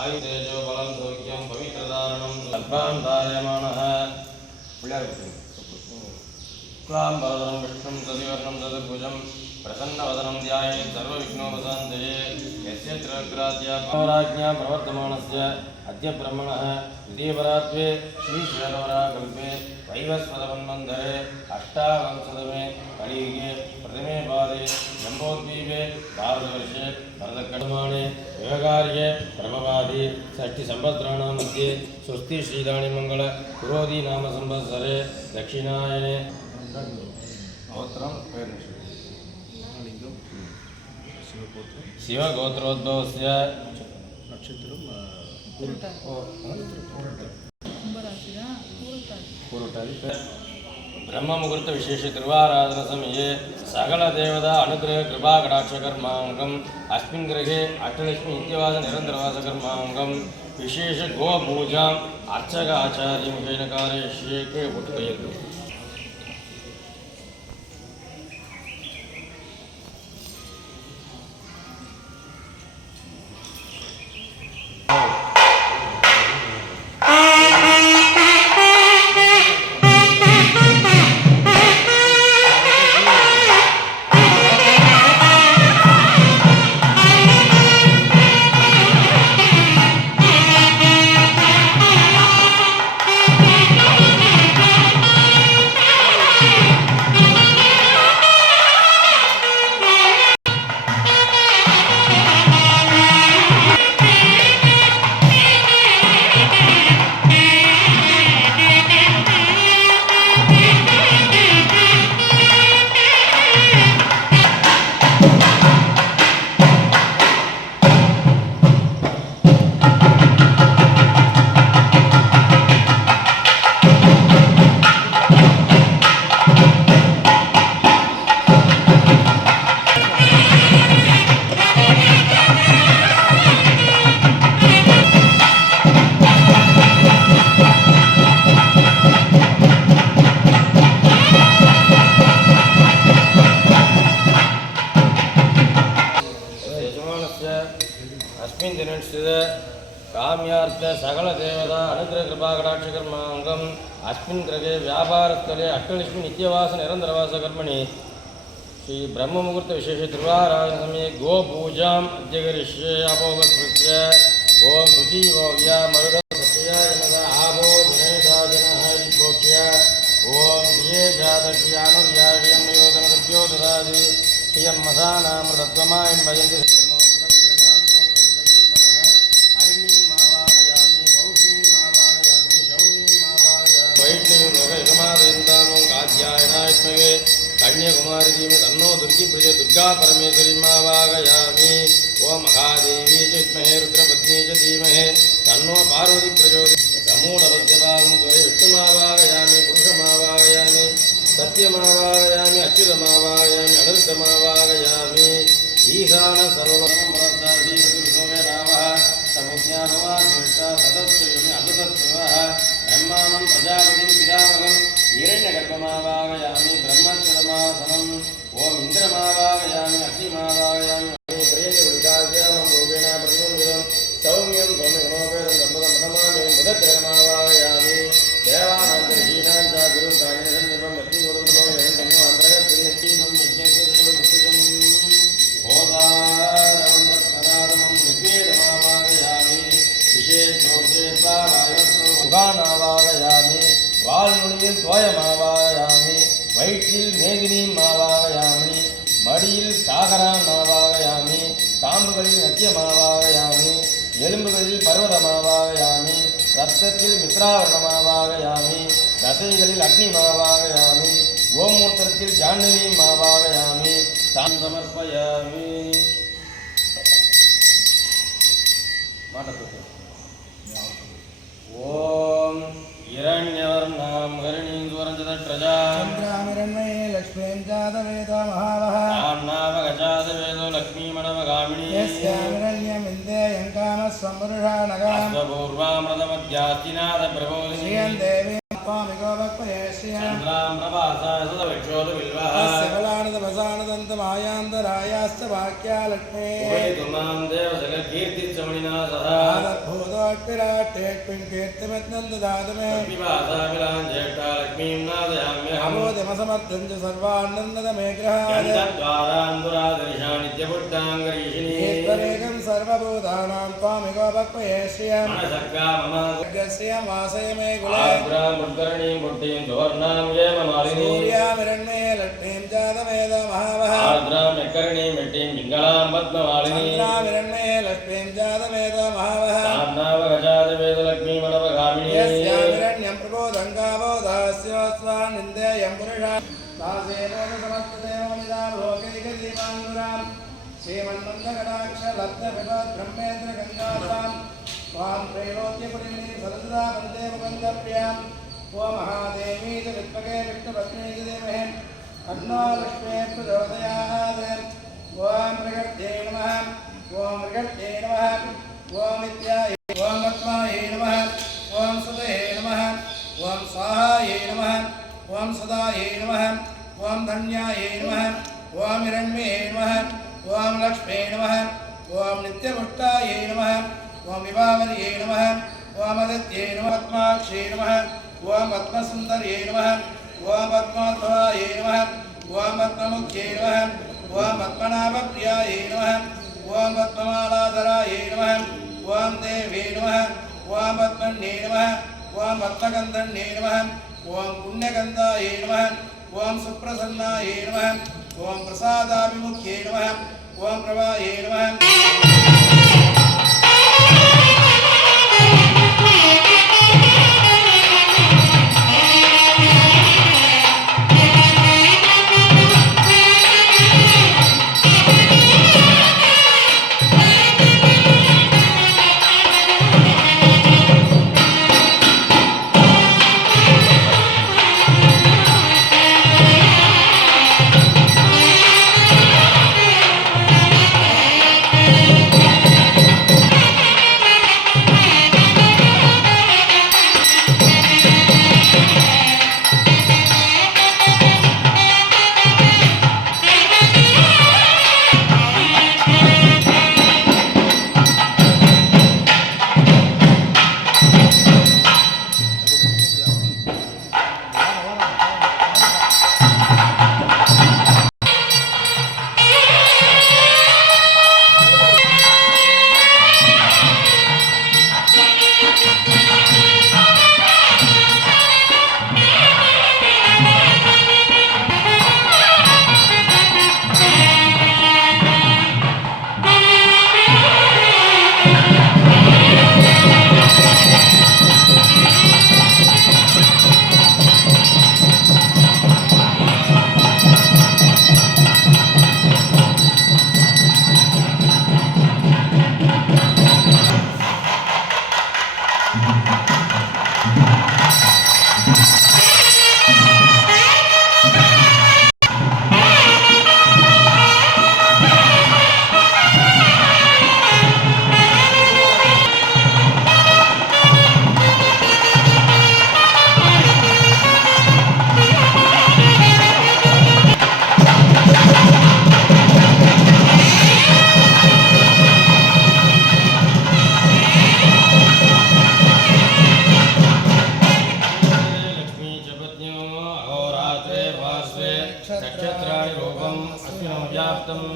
आयुतेजो बलं सौख्यं पवित्रदारणं कल्पान् धारयमाणः शुक्लाम्बरधरं विष्णुं सदिवर्णं चतुर्भुजं प्रसन्नवदनं ध्यायेत् सर्वविघ्नोपशान्तये यस्य त्रिलोकराज्ञा प्रवर्तमानस्य अद्य ब्रह्मणः द्वितीयपरात्वे श्रीश्वेतवराकल्पे वैवस्वतमन्वन्तरे अष्टाविंशतमे कलियुगे प्रथमे पादे जम्बोद्वीपे भारतवर्षे भरतखण्डमाणे युगकार्ये प्रभवादि षष्टिसंवत्सराणां मध्ये स्वस्ति श्रीदाणिमङ्गल पुरोधि नाम संवत्सरे दक्षिणायने शिवगोत्रोद्भवस्य नक्षत्रं ब्रह्म मुहूर्त विशेष तिरुवाराधन समये सकल देवता अनुग्रह कृपा कटाक्ष कर्मांगम अस्मिन् ग्रहे अष्टलक्ष्मी नित्यवास निरंतरवास कर्मांगम विशेष गो पूजा अर्चक आचार्य मुखेन कार्यश्री के उठ्कयतु अस्मिन् दिने काम्यार्थ सकल देवता अनुग्रह कृपा कटाक्ष कर्मांगम अस्मिन् ग्रहे व्यापारस्थले अष्टलक्ष्मी नित्यवास निरंतरवास कर्मणि श्री ब्रह्म मुहूर्त विशेष तिरुवाराधन समये गो पूजाम् अद्य करिष्ये अपोपस्मृत्य ओम शुचि भव्या मरुद सत्या जनता आभो जनयता जनः इति प्रोक्ष्य ओम ये जातक्रियानुर्यायं योजन दिव्यो ददाति श्रियं मसानामृतत्वमायं भजन्ति कन्याकुमारी जी में तन्नो दुर्गी प्रिय दुर्गा परमेश्वरी मावागयामि ओम महादेवी चित्महे रुद्रपत्नी च धीमहि तन्नो पार्वती प्रचोदयात् समूढपद्यपादं त्वरे विष्णुमावागयामि पुरुषमावागयामि सत्यमावागयामि अच्युतमावागयामि अनिरुद्धमावागयामि ईशान सर्वलोकं प्रसादी ऋतुसोमे रामः समुज्ञाभवा श्रेष्ठा सदस्ययुनि अततत्वः ब्रह्माणं प्रजापतिं पितामहं हिरण्यगर्भमावागयामि ब्रह्मचरमासनम् ओम इन्द्रमावागयामि अग्निमावागयामि प्रियङ्गविदास्यामं रूपेण प्रतिबिम्बितं सौम्यं सौम्यगुणोपेतं सम्पदं प्रथमामि बुधग्रहमावागयामि देवानां ऋषीणां च गुरुं कालिनसन्निभं भक्तिमूलं तन्नो अन्तर्गतनित्यं यज्ञस्य देवभक्तिजं होतारमन्दस्मदादमं ऋग्वेदमावागयामि विशेषोर्जेत्वावायवस्नो मुखानावागयामि वाल्मुनिயில் தோயமாவாயாமி வயிற்றில் மேதினிமாவாயாமி மடியில் சாகராமாவாயாமி காம்புகளில் நத்தியமாவாயாமி எலும்புகளில் பர்வதமாவாயாமி ரத்தத்தில் மித்ராவரணமாவாயாமி தசைகளில் அக்னிமாவாயாமி கோமூத்திரத்தில் ஜாஹ்னவிமாவாயாமி தாம் சமர்ப்பயாமி மாட்டப்பட்டு ஓம் हिरण्यवर्णां हरिणीन्द्वरञ्जतट्रजामिरण्मये लक्ष्मीं जातवेदो महावः नाम्नावगजातवेदो लक्ष्मीमणवगामिनी यस्यामिरण्यमिन्देयं कामस्वम्पुरुषा नगामपूर्वामृतमध्यास्तिनाथप्रबोधिनी श्रियं देवीं स्वामिको भक्तये श्रियं चन्द्रां प्रभासाय सुतविक्षोदविल्वः सबलानदभसानदन्तमायान्तरायाश्च वाक्या लक्ष्मी उभयतुमां देवजगकीर्तिश्च मणिना सह भक्तिराट्टेक्पिं कीर्तिमित्नन्ददातमे विवासामिलां ज्येष्ठा लक्ष्मीं नादयाम्यहम् अबोधिमसमर्थं च सर्वान्नन्दमे गृहात् गन्धद्वारान्दुरादर्शा नित्यपुट्टाङ्गरीषिणी ईश्वरेकं सर्वभूतानां त्वामिको भक्मये श्रियम् मनसर्गा मम श्रियं वासय मे कुले आग्रामुद्गरणीं पुट्टीं सुवर्णां येममालिनीं सूर्यामिरण्ये लक्ष्मीं जातवेद महावः आर्द्रां यकर्णीं मिट्टीं पिङ्गलां पद्ममालिनीं चन्द्रामिरण्ये लक्ष्मीं जातवेद महावः तान्नावगजातवेदलक्ष्मीमनवगामिनीं यस्यामिरण्यं प्रबोधङ्गावोदास्योस्वानिन्देयं पुरुषा दासेनोदसमस्तदेवमिदां लोकैकदीपाङ्गुरां श्रीमन्मन्दकटाक्षलब्धविभद्ब्रह्मेन्द्रगङ्गासां त्वां त्रैलोक्यपुरीं सरसदा वन्दे मुकुन्दप्रियां ओ महादेवी च विद्महे विष्णुपत्नी च धीमहि तन्नो लक्ष्मी प्रचोदयात् ॐ मृगर्थे नमः ॐ मृगर्थे नमः ॐ विद्यायै ॐ पद्मायै नमः ॐ सुदये नमः ॐ स्वाहायै नमः ॐ सदायै नमः ॐ धन्यायै नमः ॐ हिरण्मये नमः ॐ लक्ष्मे नमः ॐ नित्यपुष्टायै नमः ॐ विभावर्यै नमः ॐ अदित्यै नमः पद्माक्षै नमः ॐ पद्मसुन्दर्यै नमः ॐ पद्मोद्भवायै नमः ॐ पद्ममुख्यै नमः ॐ पद्मनाभप्रियायै नमः ॐ पद्ममालाधरायै नमः ॐ देवे नमः ॐ पद्मन्ये नमः ॐ पद्मगन्धन्ये नमः ॐ पुण्यगन्धायै नमः ॐ सुप्रसन्नायै नमः ॐ प्रसादाभिमुख्ये नमः ॐ प्रभायै नमः नक्षत्राणि रूपम् अस्मिन् व्याप्तम्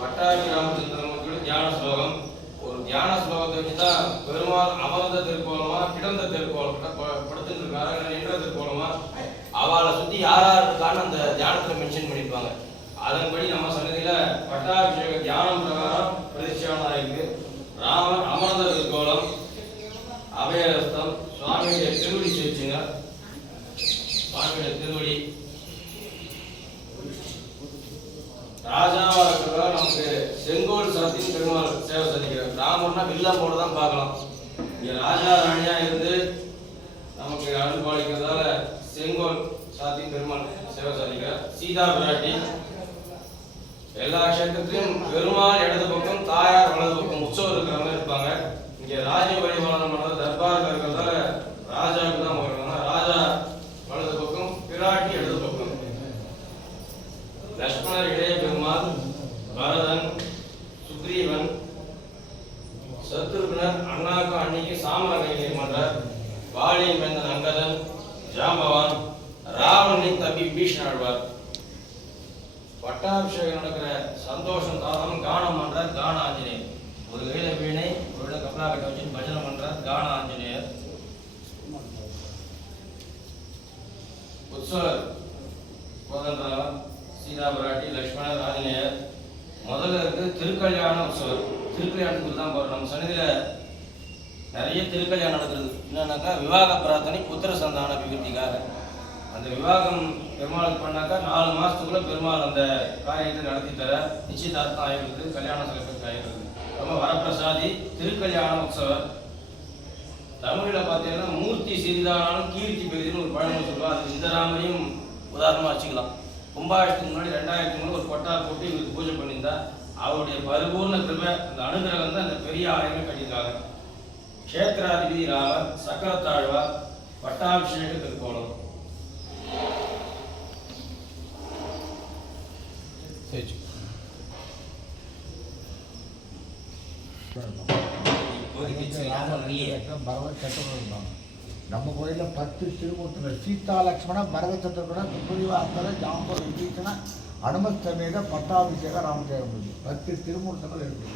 பட்டாபி ராமச்சந்திரமூர்த்தியோட தியான ஸ்லோகம். ஒரு தியான ஸ்லோகத்தை வச்சுதான் பெருமாள் அமர்ந்த திருக்கோலமா கிடந்த திருக்கோலம் படுத்துட்டு இருக்காரு நின்ற திருக்கோலமா அவளை சுத்தி யாரா இருக்கான்னு அந்த தியானத்தை மென்ஷன் பண்ணிருப்பாங்க. அதன்படி நம்ம சன்னதியில பட்டாபிஷேக தியானம் பிரகாரம் பிரதிஷ்டானம் இருக்கு. ராமர் அமர்ந்த திருக்கோலம், அபயஹஸ்தம், சுவாமியுடைய திருவடி சேர்ச்சுங்க. சுவாமியுடைய திருவடி ராஜாவா இருக்கிறதா நமக்கு செங்கோல் சாத்தின்னு பெருமாள் சேவை சாதிக்கிறார். ராமர்னா வில்லம்போடு தான் பார்க்கலாம். இங்க ராஜா ராணியா இருந்து நமக்கு அருள் பாலிக்கிறதால செங்கோல் சாத்தி பெருமாள் சேவை சாதிக்கிறார். சீதா பிராட்டி எல்லா கஷேத்திரத்திலும் பெருமாள் இடது பக்கம், தாயார் வலது பக்கம் உற்சவர் இருக்கிற மாதிரி இருப்பாங்க. இங்க ராஜ பரிபாலனம் பண்ண தர்பார் இருக்கிறதால ராஜாவுக்கு தான் வருவாங்க. ராஜா வலது பக்கம், பிராட்டி இடது பக்கம். லக்ஷ்மணர் இளைய பெருமாள், பரதன் சுக்ரீவன், சத்ருக்னர் அண்ணாக்கும் அன்னிக்கும் சாமர கைலை மன்னர், வாலியின் மைந்தன் அங்கதன், ஜாம்பவான், ராவணனின் தம்பி பீஷ்ணாழ்வார். பட்டாபிஷேகம் நடக்கிற சந்தோஷம் தாகம் கானம் பண்றார் கான ஆஞ்சநேயர். ஒரு கையில வீணை, ஒரு கையில கமலாக்கட்டை வச்சு பஜனை பண்றார் கான ஆஞ்சநேயர். உற்சவர் கோதண்டராமன், சீதா பிராட்டி, லக்ஷ்மணர், ஆஞ்சநேயர். முதல்ல இருக்கு திருக்கல்யாண உற்சவர். திருக்கல்யாணத்துக்கு தான் போறோம். நம்ம சன்னிதியில நிறைய திருக்கல்யாணம் நடக்கிறது. என்னன்னாக்கா விவாக பிரார்த்தனை புத்திர சந்தான அபிவிருத்திக்காக. அந்த விவாகம் பெருமாளுக்கு பண்ணாக்கா 4 மாசத்துக்குள்ள பெருமாள் அந்த காரியத்தை நடத்தி தர, நிச்சயதார்த்தம் ஆகிடுது, கல்யாணம் சிலப்பத்து ஆகிடுது. ரொம்ப வரப்பிரசாதி திருக்கல்யாண உற்சவர். தமிழில் பார்த்தீங்கன்னா மூர்த்தி சிறிதானாலும் கீர்த்தி பெரிதுன்னு ஒரு பழமொழி சொல்லுவா. அது சித்தராமையும் உதாரணமாக வச்சுக்கலாம். கும்பாபிஷத்துக்கு முன்னாடி 2000 முன்னாடி ஒரு கொட்டார் போட்டு இவருக்கு பூஜை பண்ணியிருந்தா அவருடைய பரிபூர்ண கிருபை, அந்த அனுகிரகம் தான் இந்த பெரிய ஆலயமே கட்டியிருக்காங்க. க்ஷேத்ராதிபதி ராமர், சக்கரத்தாழ்வார், பட்டாபிஷேக திருக்கோலம். பரவ சட்டப்படும். நம்ம கோயிலில் 10 திருமூர்த்திகள், சீதா லக்ஷ்மண பரத சத்திரகுண துப்பரிவார்த்தன ஜாம்பர விபீஷண அனுமஸ்தமேத பட்டாபிஷேக ராமதேவன் 10 திருமூர்த்தங்கள் இருக்குது.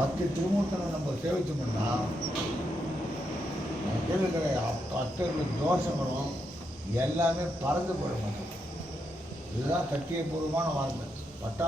10 திருமூர்த்தங்கள் நம்ம சேவிச்சோம்னா இருக்கிற அத்தர்களுக்கு தோஷங்களும் எல்லாமே பறந்து போயிட மாட்டோம். இதுதான் சத்தியபூர்வமான வார்த்தை. பட்டா